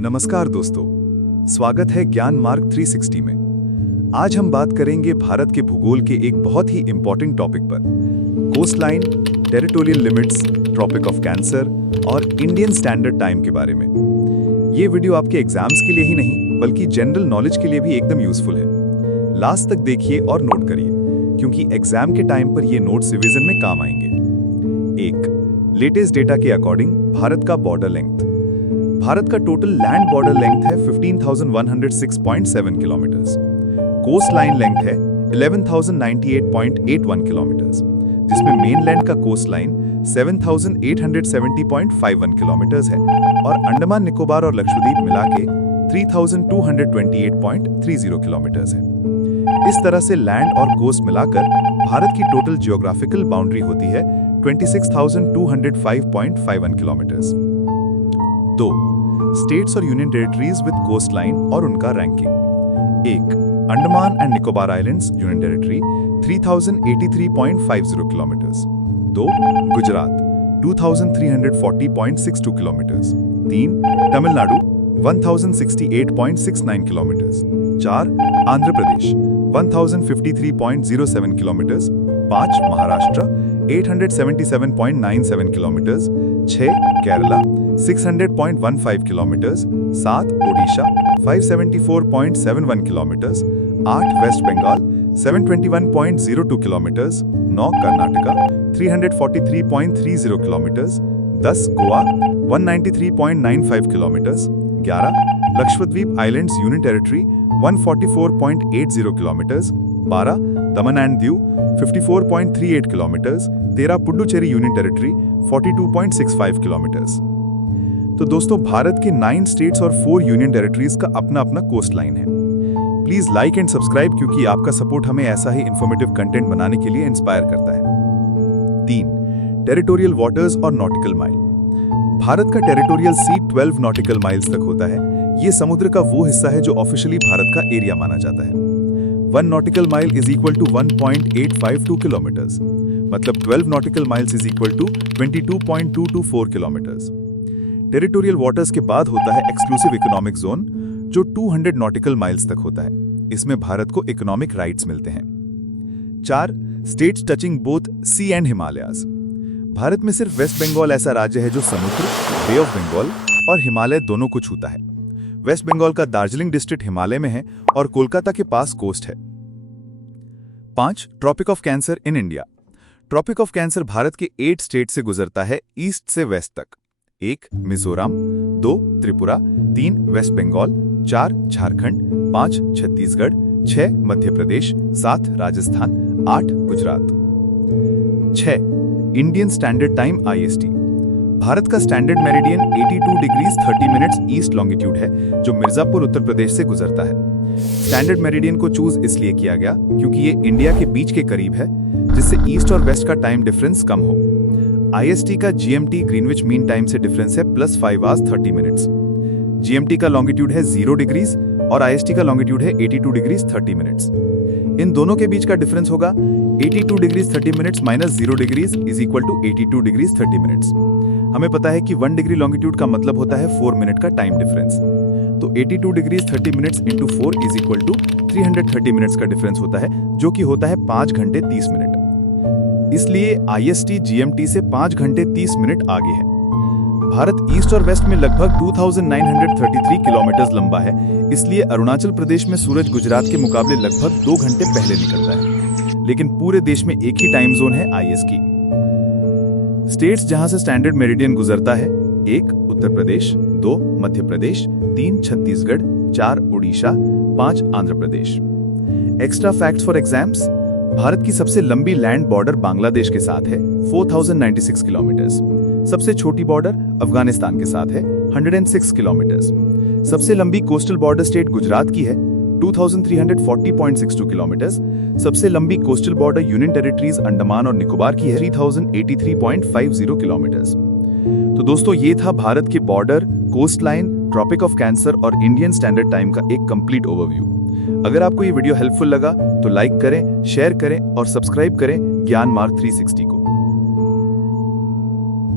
नमस्कार दोस्तों, स्वागत है ज्ञान मार्ग 360 में। आज हम बात करेंगे भारत के भूगोल के एक बहुत ही इंपॉर्टेंट टॉपिक पर, coastline, territorial limits, tropic of cancer और इंडियन स्टैंडर्ड टाइम के बारे में। ये वीडियो आपके एग्जाम्स के लिए ही नहीं बल्कि जनरल नॉलेज के लिए भी एकदम यूजफुल है। लास्ट तक देखिए और नोट करिए, क्योंकि एग्जाम के टाइम पर ये नोट्स रिवीजन में काम आएंगे। 1. लेटेस्ट डेटा के अकॉर्डिंग भारत का बॉर्डर लेंथ। भारत का टोटल लैंड बॉर्डर लेंथ है 15,106.7 किलोमीटर्स। कोस्ट लाइन लेंथ है 11,098.81 किलोमीटर्स, जिसमें मेनलैंड का कोस्ट लाइन 7,870.51 किलोमीटर्स है और अंडमान निकोबार और लक्षद्वीप मिला के 3,228.30 किलोमीटर्स है। इस तरह से लैंड और कोस्ट मिलाकर भारत की टोटल जियोग्राफिकल बाउंड्री होती है 26,205.51 किलोमीटर्स। 2. स्टेट्स और union territories with coast line और उनका ranking. 1. Andaman and Nicobar islands union territory 3,083.50 kilometres. 2. Gujarat 2,340.62 kilometres. 3. Tamil Nadu 1,068.69 kilometres. 4. Andhra Pradesh 1,053.07 kilometres. 5. Maharashtra 877.97 kilometres. 6. Kerala 600.15 kilometres. 7. Odisha 574.71 kilometres. 8. West Bengal 721.02 kilometres. 9. Karnataka 343.30 kilometres. 10. Goa 193.95 kilometres. 11. Lakshadweep islands union territory 144.80 kilometres. 12. Daman and Diu 54.38 kilometres. 13. Puducherry union territory 42.65 kilometres. तो दोस्तों, भारत के 9 states और 4 union territories का अपना अपना coast line है। Please like and subscribe, क्योंकि आपका सपोर्ट हमें ऐसा ही इंफॉर्मेटिव कंटेंट बनाने के लिए इंस्पायर करता है। 3. टेरिटोरियल वाटर्स और नॉटिकल माइल। भारत का टेरिटोरियल सी 12 नॉटिकल माइल्स तक होता है। ये समुद्र का वो हिस्सा है जो ऑफिशियली भारत का एरिया माना जाता है। 1 nautical mile is equal to 1.852 kilometres, मतलब 12 nautical miles is equal to 22.224 kilometres. Territorial waters के बाद होता है एक्सक्लूसिव इकोनॉमिक जोन, जो 200 नॉटिकल माइल्स तक होता है। इसमें भारत को इकोनॉमिक राइट्स मिलते हैं। 4. States touching both sea and Himalayas. Bharat में सिर्फ वेस्ट बंगाल ऐसा राज्य है जो समुद्र, बे ऑफ बंगाल और हिमालय दोनों को छूता है। वेस्ट बंगाल का दार्जिलिंग डिस्ट्रिक्ट हिमालय में है और कोलकाता के पास कोस्ट है। 5. Tropic of cancer in India. Tropic of cancer Bharat के 8 स्टेट से गुजरता है, ईस्ट से वेस्ट तक। 1. Mizoram, 2. Tripura, 3. West Bengal, 4. Jharkhand, 5. Chhattisgarh, 6. Madhya Pradesh, 7. Rajasthan, 8. Gujarat. 6. Indian standard time IST। Bharat का standard meridian 82 degrees 30 minutes east longitude है, जो मिर्जापुर उत्तर प्रदेश से गुजरता है। स्टैंडर्ड मेरिडियन को चूज इसलिए किया गया क्योंकि ये इंडिया के बीच के करीब है, जिससे ईस्ट और वेस्ट का टाइम डिफरेंस कम हो। IST का GMT ग्रीनविच मीन टाइम से डिफरेंस है +5 hours 30 मिनट्स। GMT का लॉन्गिट्यूड है 0 डिग्रीज और IST का लॉन्गिट्यूड है 82 डिग्रीज 30 मिनट्स। इन दोनों के बीच का डिफरेंस होगा 82 degrees 30 minutes minus 0 degrees is equal to 82 degrees 30 minutes. हमें पता है कि 1 डिग्री लॉन्गिट्यूड का मतलब होता है 4 मिनट का टाइम डिफरेंस। तो 82 degrees 30 minutes into 4 is equal to 330 minutes का डिफरेंस होता है, जो कि होता है 5 घंटे 30 मिनट। इसलिए IST GMT से 5 घंटे 30 मिनट आगे है। भारत ईस्ट और वेस्ट में लगभग 2933 किलोमीटर लंबा है, इसलिए अरुणाचल प्रदेश में सूरज गुजरात के मुकाबले लगभग 2 घंटे पहले निकलता है। लेकिन पूरे देश में एक ही टाइम जोन है IS की। स्टेट्स जहां से स्टैंडर्ड मेरिडियन गुजरता है: 1. Uttar Pradesh, 2. Madhya Pradesh, 3. Chhattisgarh, 4. Orissa, 5. Andhra Pradesh. Extra facts for exams. Bharat की सबसे लंबी लैंड बॉर्डर बांग्लादेश के साथ है 4096 किलोमीटर्स। सबसे छोटी बॉर्डर अफगानिस्तान के साथ है 106 किलोमीटर्स। सबसे लंबी कोस्टल बॉर्डर स्टेट गुजरात की है 2340.62 किलोमीटर्स। सबसे लंबी coastal border union territories Andaman और निकोबार की है 3083.50 किलोमीटर्स। तो दोस्तों, ये था भारत के border, coast line, tropic of cancer और इंडियन स्टैंडर्ड टाइम का एक कंप्लीट ओवरव्यू। अगर आपको ये वीडियो हेल्पफुल लगा तो लाइक करें, शेयर करें और सब्सक्राइब करें ज्ञान मार्ग 360 को।